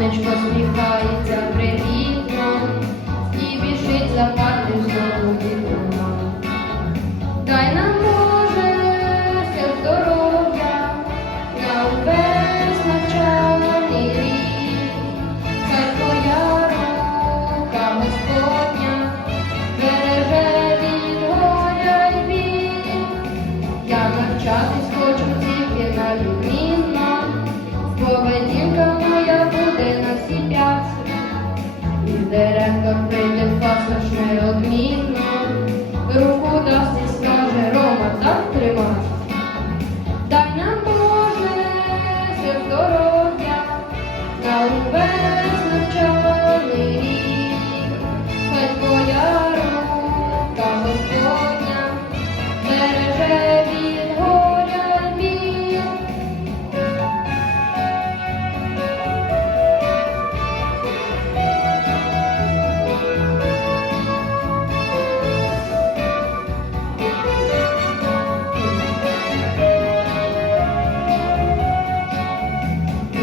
сонечко сміхається привітно і біжить за парти знову від. Дай нам Боже все здоров'я на увесь навчальний рік. Хай твоя рука Господня береже від горя й бід. Я навчатись хочу тільки на відмінно, директор прийде наш неодмінно, руку дасть і скаже Рома, так тримай. Дай нам Боже все здоров'я на увесь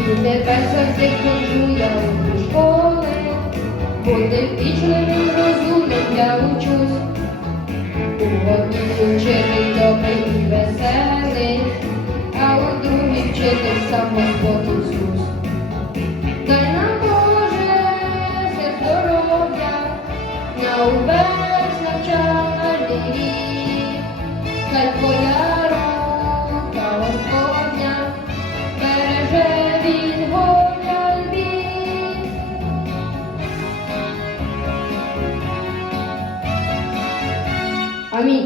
І тепер завжди ходжу я до школи, бути вічливим, розумним я учусь. У одній вчитель добрий і веселий, а у другій вчитель сам Господь Дай нам Боже все здоров'я на увесь навчальний рік. Хай твоя আমি